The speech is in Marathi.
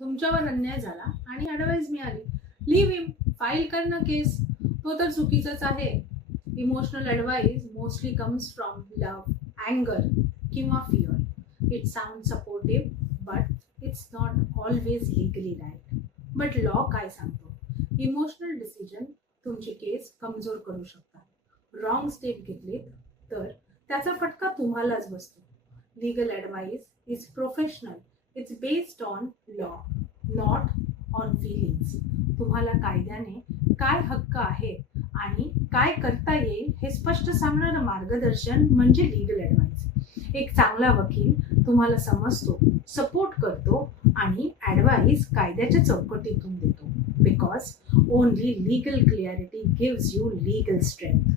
तुमच्यावर अन्याय झाला आणि ॲडवाईस मिळाली, लिव्ह हिम, फाईल करणं केस, तो तर चुकीचंच आहे. Emotional advice mostly comes from love, अँगर किंवा fear. It sound supportive but it's not always legally right. But law काय सांगतो? इमोशनल डिसिजन तुमची केस कमजोर करू शकतात. रॉंग स्टेप घेतलीत तर त्याचा फटका तुम्हालाच बसतो. Legal advice is professional. It's based on law, not on feelings. तुम्हाला कायद्याने काय हक्क आहेत आणि काय करता येईल हे स्पष्ट सांगणारं मार्गदर्शन म्हणजे लीगल ॲडवाईस. एक चांगला वकील तुम्हाला समजतो, सपोर्ट करतो आणि ॲडवाईस कायद्याच्या चौकटीतून देतो. Because only legal clarity gives you legal strength.